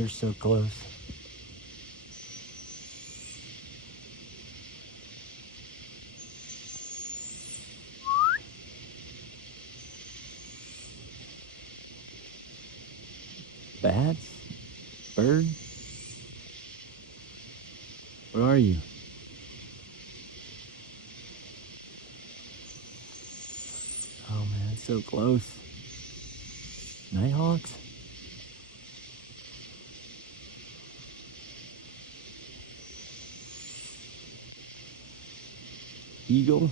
They're so close. Bats? Bird? What are you? Oh man, so close. Nighthawks? Eagle?